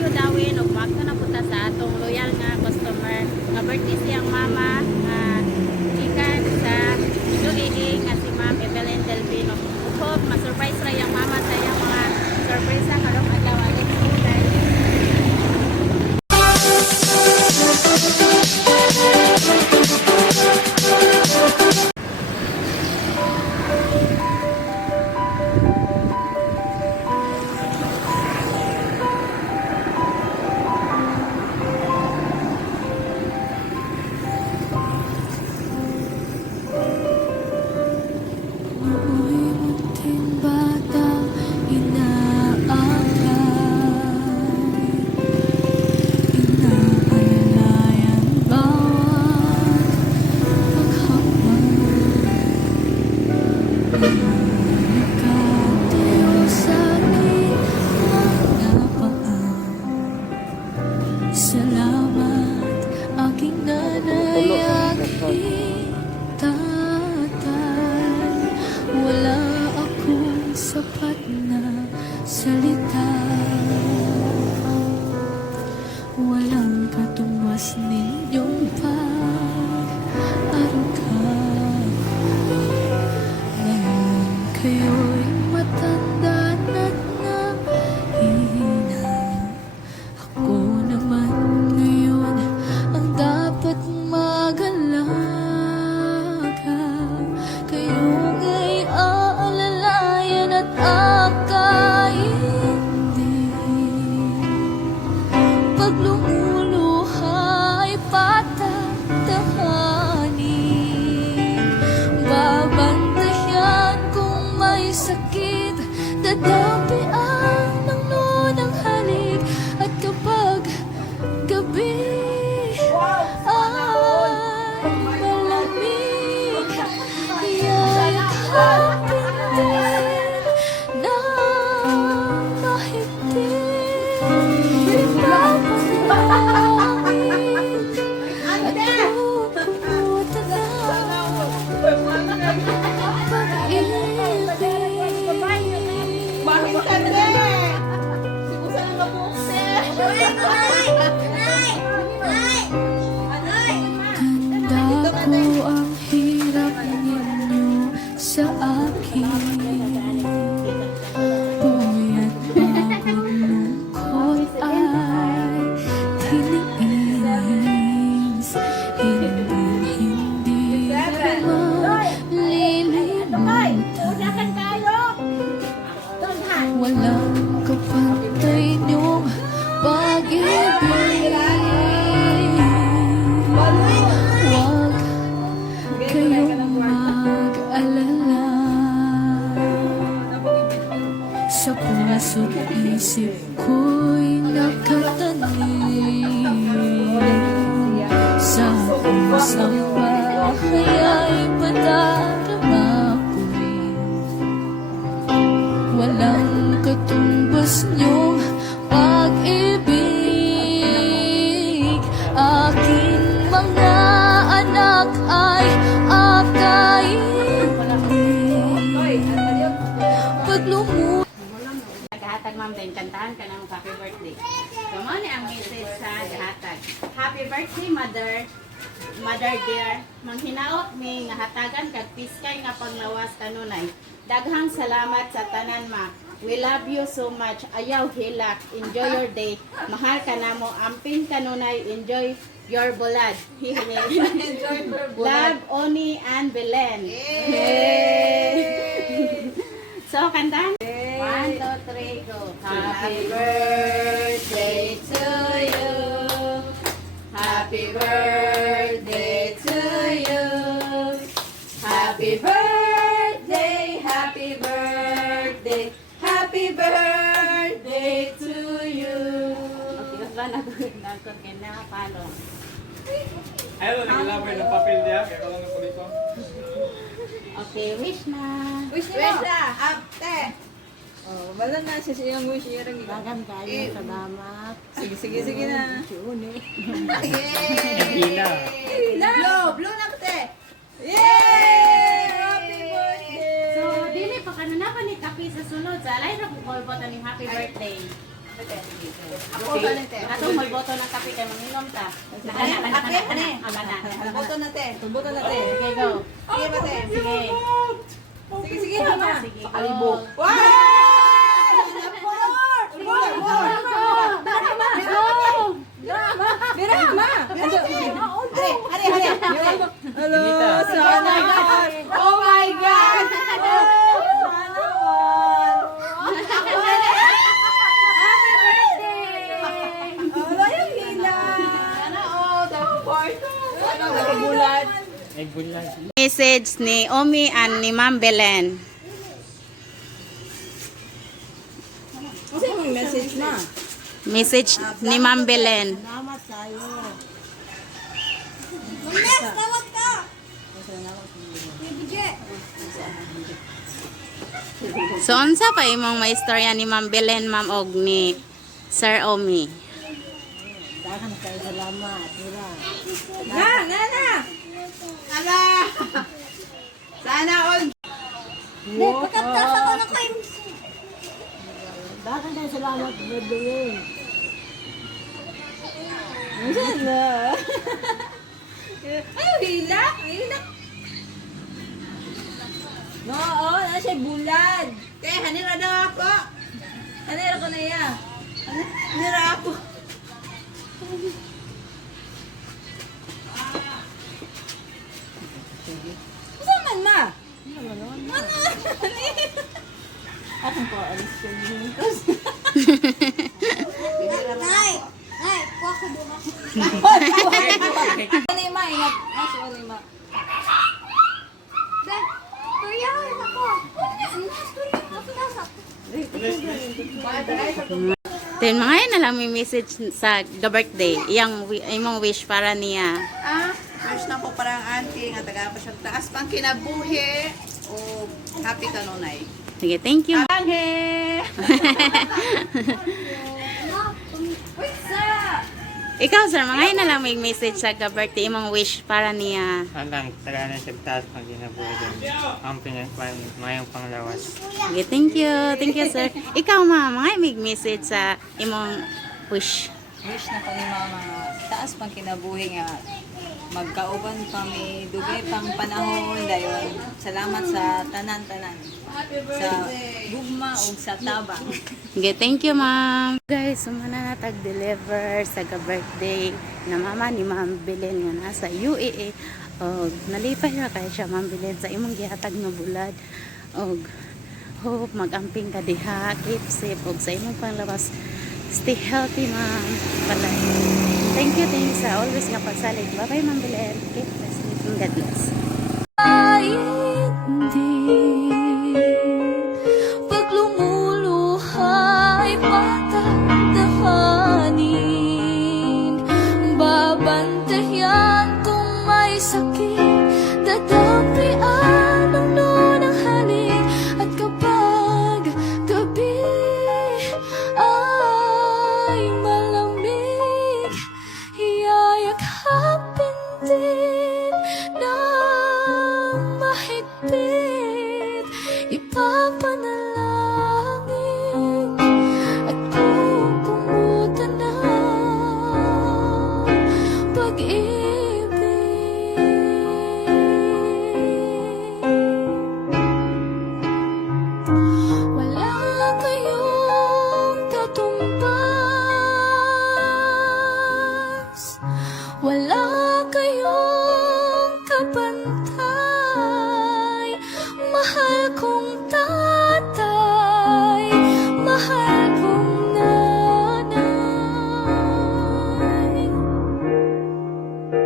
maayo dawin ug magto na punta sa atong loyal nga customer nga birthday siyang mama nga chicken sa UAE nga si Ma'am Evelyn Delvino. Hope ma-surprise ra yang mama sa iyang mga surpresa karong adlaw alit guys. Salamat aking nanay, aking tatay. Wala akong sapat na salita, walang katumbas ninyong pag-aruga. Ngayon kayo'y matanda na't nahihina. Ako naman ngayon ang dapat mag-alaga. Kayo nga'y aalalayan at akaintindi. Pag lumuluha ay patatahanin. Babantayan kung may sakit, dadapian ng nunang halik. At kapag gabi ay malamig, yayakapin din ng mahigpit. Ipapanalangin at puputan ng pag-ibig. Bakit ka din? Sibusan ang kabukse. Tanda ko ang hirap ninyo sa akin. Puyat pagod lungkot ay tiniis. Hindi ko malilimutan. Walang kapantay niyong pag-ibig. Huwag kayong mag-alala. Sa puso't isip ko'y nakatanim. Sa pusang bahay ay padarama ko'y walang katumbas niyong pag-ibig. Aking mga anak ay akaintindi. Pag lumu Gahatag ma'am din kantahan ka ng happy birthday. So mo ni ang message sa gahatag. Happy birthday mother. Mother dear, manghinaot mi nga hatagan kag piskay nga panglawas kanunay. Daghang salamat sa tanan ma. We love you so much. Ayaw hilak. Enjoy your day. Mahal ka namo. Amping kanunay. Enjoy your bulad. Love, Oni, and Belen. So, kantahan. 1, 2, 3, go. Happy birthday to you. Happy birthday to you. Happy birthday, happy birthday, happy birthday to you. Okay, ba na palo. Ayaw na naglalabay ng papel niya, kaya lang ako dito. Okay, wish na. Wish na. Ate. Oh, wala na siya siyang wish niya rin. Dagan kayo, salamat. Sige na. Yay! Blow na ate. Yay! Happy birthday! So, dili pa kanana pa ni kape sa sunod. Sa alay ra ko call po taning happy birthday. Ako ganito. Atong may boto ng kape kay manginom ta. Ana. Boto na te. Buto na te. Okay, go. Sige ba te? Sige. Sige, sige, mama. Sige. Alibo. Wow! Mira, ma. Hari. Hello, sana all. Oh my God! Sana all. Wala yung hila. Sana all. Ano, nakabulat. Ay, bulan. Message ni Omi and ni Ma'am Belen. Kasi yung message na. Message ni Ma'am Belen. Salamat tayo. So unsa pa imong maistorya ni Ma'am Belen, Ma'am og ni Sir Omi? Dagan kayo salamat. Mira. Na. Ala! Sana all. Dagan kayo salamat. Bebelin. Diyan na. Ay, hila. Hila. Oo, na siya bulad. Te, hanira daw ako. Kanira ko na iya. Hanira ako. Saan man, ma? Akong po, alis ko yun. Ano yung ma? Ingat. Mas, ano yung ma? Then mga yun na lang may message sa birthday. Imong wish para niya. Wish na ko parang auntie nga taga pa siya taas pang kinabuhi o happy kanunay. Sige, thank you. Anghe! Ikaw sir, mga yun na lang may message sa birthday. Imong wish para niya. Alang, taga na siya taas pag ginabuhay din. Ang mayang panglawas. Sige, thank you. Thank you sir. Ikaw ma, mga may message sa imong wish. Wish na ko ni mama nga taas pang kinabuhi nga magkauban kami dugay pang panahon dayon. Salamat sa tanan-tanan. Sa gugma ug sa tabang. Okay, thank you, ma'am. Guys, sumana na tag-deliver sa birthday na mama ni Ma'am Belen nga nasa UAE. Og nalipay ra kay siya Ma'am Belen sa imong gihatag nga bulad. Og hope mag-amping ka diha, keep safe og sa imong panglawas. Stay healthy, ma'am. Palay. Thank you sa always nga pagsalig. Bye-bye, Ma'am Belen. Keep safe and God bless. Ay hindi pag lumuluha ay patatahanin, babantayan kung may sakit, dadapian ang lunang halik, at kapag gabi ay malamig, iyayakapin din ng mahigpit, ipapanalangin at pupumutan ng pag-ibig. Wala kayong katumbas, wala